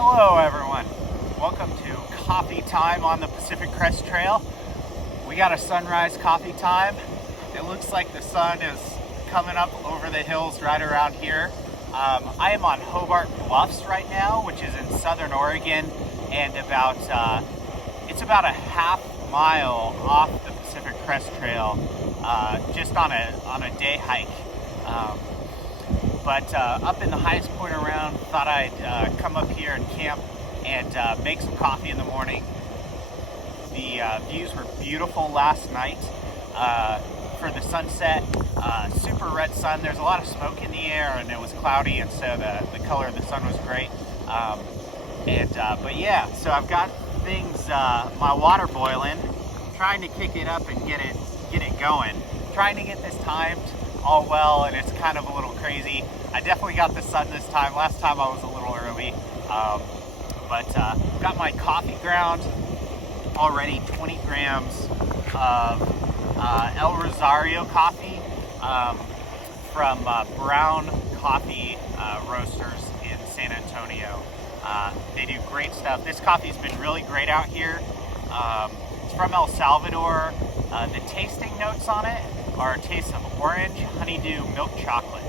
Hello everyone, welcome to coffee time on the Pacific Crest Trail. We got a sunrise coffee time. It looks like the sun is coming up over the hills right around here. I am on Hobart Bluffs right now, which is in southern Oregon, and it's about a half mile off the Pacific Crest Trail, just on a day hike. But up in the highest point around, thought I'd come up here and camp and make some coffee in the morning. The views were beautiful last night for the sunset. Super red sun. There's a lot of smoke in the air, and it was cloudy, and so the color of the sun was great. But yeah, so I've got things, my water boiling, trying to kick it up and get it going. Trying to get this timed all well, and it's kind of a little crazy. I definitely got the sun this time. Last time I was a little early. Got my coffee ground already, 20 grams of El Rosario coffee from Brown Coffee Roasters in San Antonio. They do great stuff. This coffee's been really great out here. It's from El Salvador. The tasting notes on it are a taste of orange, honeydew, milk chocolate.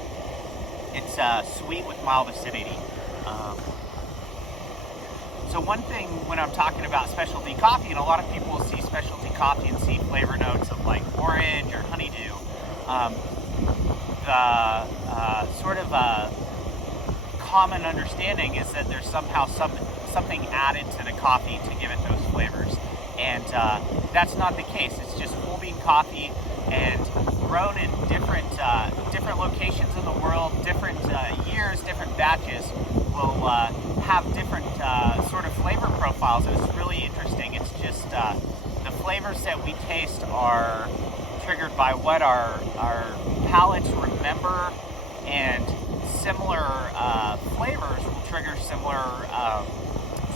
It's sweet with mild acidity. So one thing when I'm talking about specialty coffee, and a lot of people will see specialty coffee and see flavor notes of like orange or honeydew, the sort of common understanding is that there's somehow something added to the coffee to give it those flavors. And that's not the case. It's just whole bean coffee, and grown in different locations in the world, different years, different batches will have different sort of flavor profiles, and it's really interesting. It's just the flavors that we taste are triggered by what our palates remember, and similar flavors will trigger similar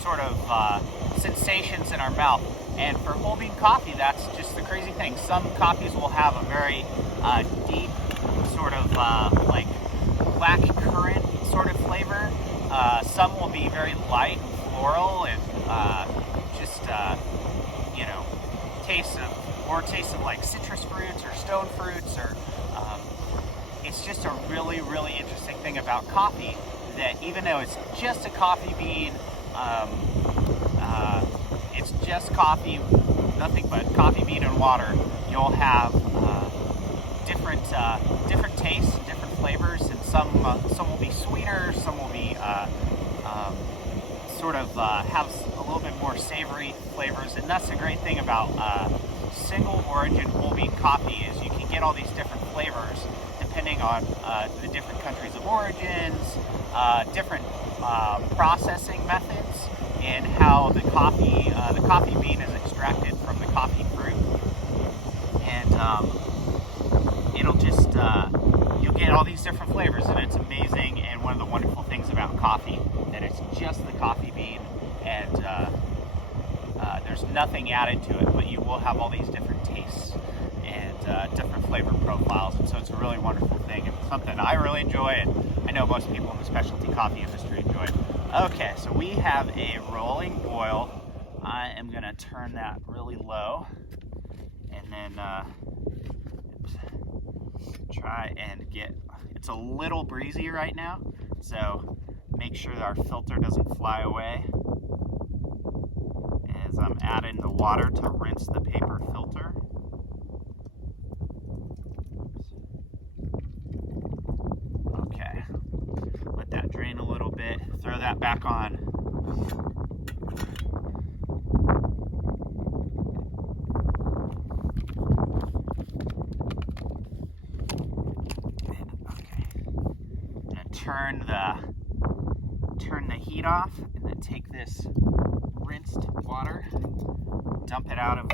sort of sensations in our mouth. And for whole bean coffee, that's just the crazy thing. Some coffees will have a very deep sort of like black currant sort of flavor. Some will be very light and floral, and just taste of like citrus fruits or stone fruits, or it's just a really, really interesting thing about coffee, that even though it's just a coffee bean, it's just coffee, nothing but coffee bean and water, you'll have different tastes, different flavors, and some will be sweeter, some will be have a little bit more savory flavors. And that's the great thing about single origin whole bean coffee, is you can get all these different flavors depending on the different countries of origins, different processing methods, and how the coffee bean is extracted from the coffee fruit. And it'll just you'll get all these different flavors, and it's amazing. And one of the wonderful things about coffee, that it's just the coffee bean, and there's nothing added to it, but you will have all these different tastes and different flavor profiles. And so it's a really wonderful thing, and something I really enjoy, and I know most people in the specialty coffee industry enjoy. Okay, so we have a rolling boil. I am going to turn that really low, and then try and it's a little breezy right now, so make sure that our filter doesn't fly away as I'm adding the water to rinse the paper filter. Okay, let that drain a little bit, throw that back on. Turn the heat off, and then take this rinsed water, dump it out of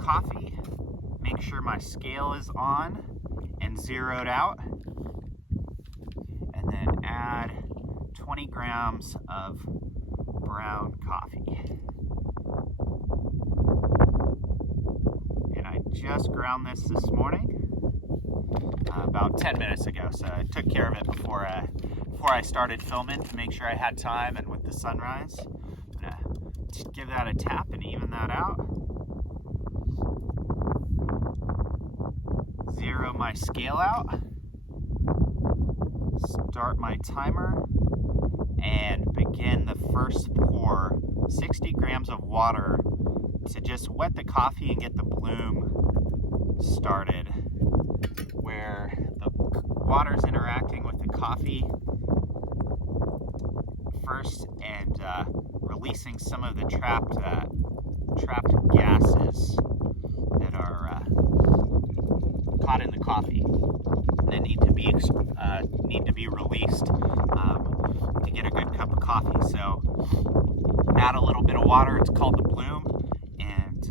coffee, make sure my scale is on and zeroed out, and then add 20 grams of brown coffee. And I just ground this morning, about 10 minutes ago, so I took care of it before I started filming to make sure I had time, and with the sunrise, I'm gonna just give that a tap and even that out. Zero my scale out. Start my timer and begin the first pour. 60 grams of water to just wet the coffee and get the bloom started, where the water's interacting with the coffee first and releasing some of the trapped gases that are caught in the coffee that need to be released to get a good cup of coffee. So add a little bit of water. It's called the bloom, and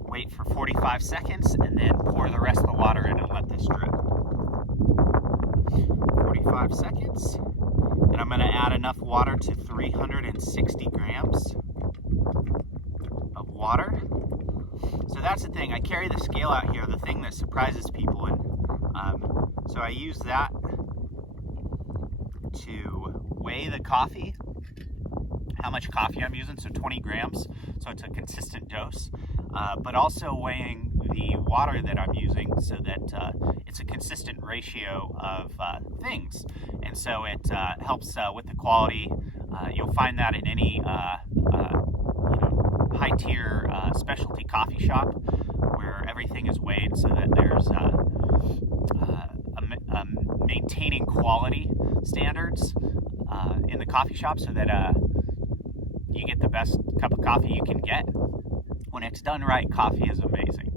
wait for 45 seconds, and then pour the rest of the water in and let this drip. 45 seconds, and I'm going to add enough water to 360 grams of water. So that's the thing. I carry the scale out here, the thing that surprises people, and so I use that to weigh the coffee, how much coffee I'm using, so 20 grams, so it's a consistent dose, but also weighing the water that I'm using so that it's a consistent ratio of things, and so it helps with the quality. You'll find that in any high-tier specialty coffee shop where everything is weighed so that there's maintaining quality standards in the coffee shop so that you get the best cup of coffee you can get. When it's done right, coffee is amazing.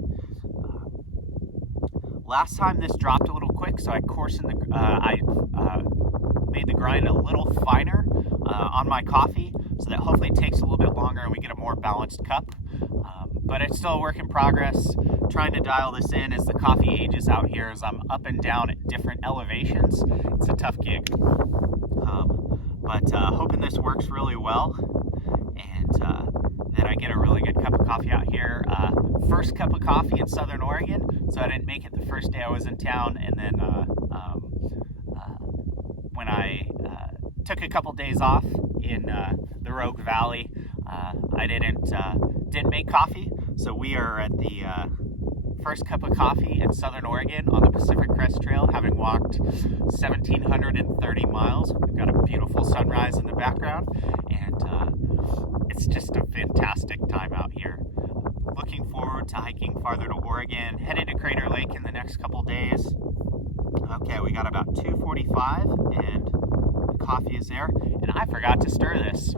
Last time this dropped a little quick, so I made the grind a little finer on my coffee so that hopefully it takes a little bit longer and we get a more balanced cup. But it's still a work in progress. Trying to dial this in as the coffee ages out here, as I'm up and down at different elevations. It's a tough gig. But hoping this works really well, and that I get a really good cup of coffee out here. First cup of coffee in Southern Oregon, so I didn't make it the first day I was in town, and then when I took a couple days off in the Rogue Valley, I didn't make coffee, so we are at the first cup of coffee in Southern Oregon on the Pacific Crest Trail, having walked 1,730 miles. We've got a beautiful sunrise in the background, and it's just a fantastic time out here. Looking forward to hiking farther to Oregon, headed to Crater Lake in the next couple days. Okay, we got about 2:45, and the coffee is there, and I forgot to stir this.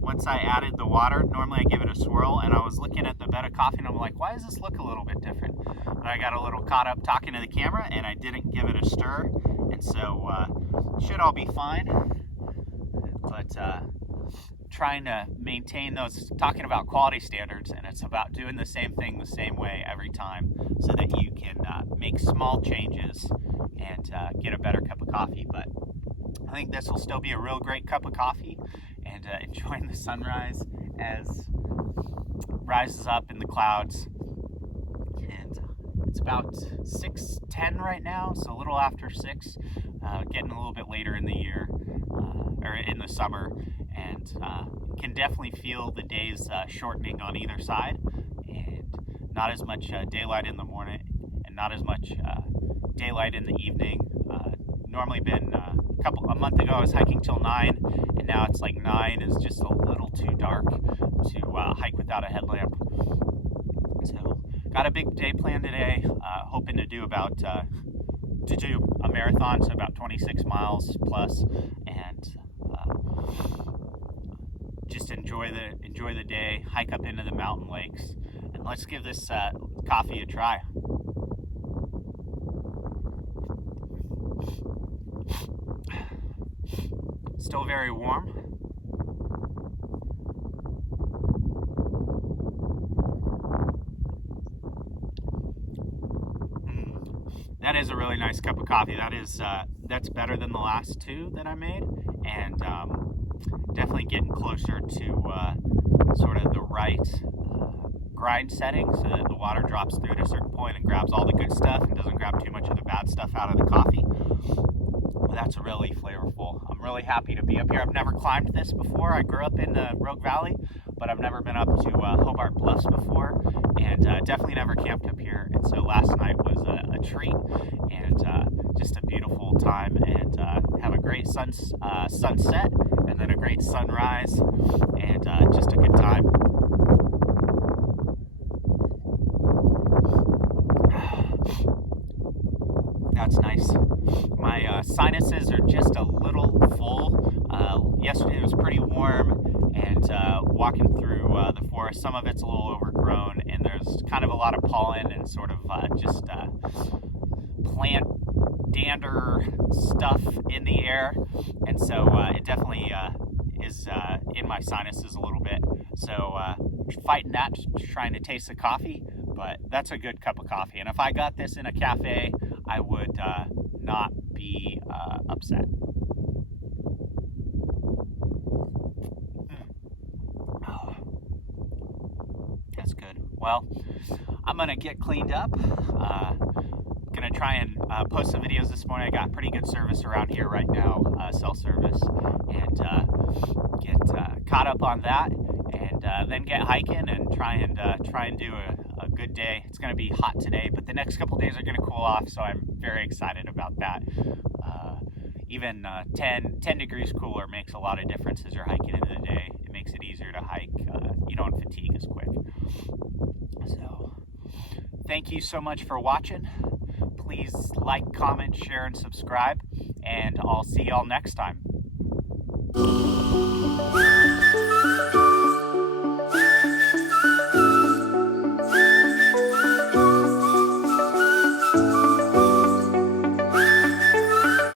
Once I added the water, normally I give it a swirl, and I was looking at the bed of coffee and I'm like, why does this look a little bit different? But I got a little caught up talking to the camera and I didn't give it a stir, and so should all be fine. But trying to maintain those, talking about quality standards, and it's about doing the same thing the same way every time so that you can make small changes and get a better cup of coffee. But I think this will still be a real great cup of coffee, and enjoying the sunrise as rises up in the clouds. And it's about 6:10 right now, so a little after 6, getting a little bit later in the year, or in the summer, and can definitely feel the days shortening on either side, and not as much daylight in the morning and not as much daylight in the evening. Normally been a month ago I was hiking till 9, and now it's like 9 is just a little too dark to hike without a headlamp. So got a big day planned today, hoping to do a marathon, so about 26 miles plus, and just enjoy the day, hike up into the mountain lakes, and let's give this coffee a try. Still very warm. That is a really nice cup of coffee. That's better than the last 2 that I made, and definitely getting closer to sort of the right grind setting, so that the water drops through at a certain point and grabs all the good stuff and doesn't grab too much of the bad stuff out of the coffee. That's really flavorful. I'm really happy to be up here. I've never climbed this before. I grew up in the Rogue Valley, but I've never been up to Hobart Bluffs before, and definitely never camped up here. And so last night was a treat, and just a beautiful time, and have a great sunset, and then a great sunrise, and just a good time. That's nice. My sinuses are just a little full. Yesterday it was pretty warm, and walking through the forest, some of it's a little overgrown, and there's kind of a lot of pollen and sort of just plant dander stuff in the air, and so it definitely is in my sinuses a little bit. So fighting that, trying to taste the coffee, but that's a good cup of coffee. And if I got this in a cafe, I would not be upset. Oh, that's good. Well, I'm gonna get cleaned up. Gonna try and post some videos this morning. I got pretty good service around here right now, cell service, and get caught up on that, and then get hiking and try and do a good day. It's going to be hot today, but the next couple days are going to cool off, so I'm very excited about that. Even 10 degrees cooler makes a lot of difference as you're hiking into the day. It makes it easier to hike. You don't fatigue as quick. So thank you so much for watching. Please like, comment, share, and subscribe, and I'll see y'all next time.